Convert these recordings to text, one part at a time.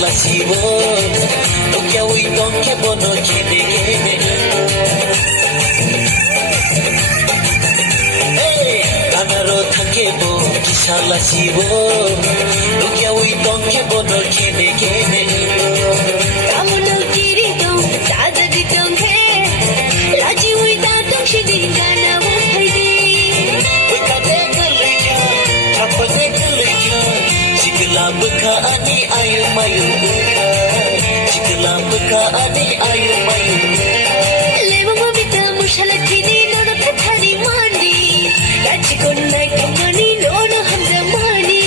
lasivo Ukia ui donke bono kene kene Hey Kanaro takebo kisa lasivo Ukia ui donke bono kene kene Kamu no kiri dong Tada di dong he Laji ui datang shidin gana wo haidi Uka deka leja Chapa deka leja Sikila buka ani ayu mayu Sikila buka ani ayu mayu Leva mabita mushala kini nono kathari mandi Laji konnai kamani nono hamza mani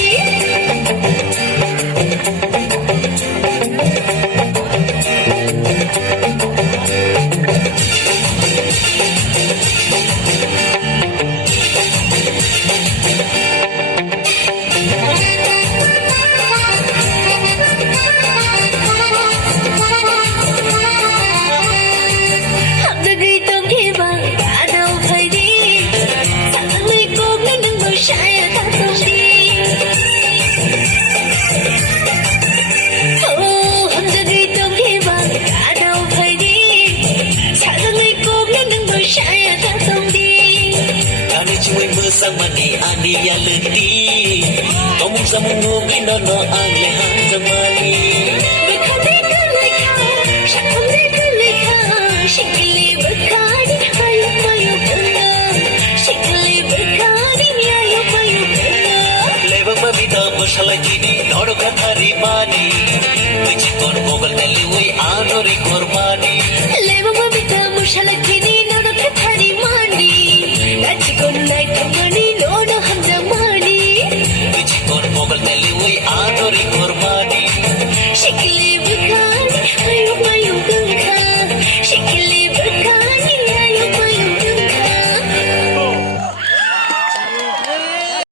Samani ani ya leti Tomung samung nugi nono angle han zamani Bekhade kalekha shakhande kalekha shikli bekhadi ayu mayu kanda shikli bekhadi ayu mayu kanda Leva babita mushala kini nono kathari mani Tuji kon mogal dali ui anori kormani Leva babita mushala kini nono kathari mani Lachi kon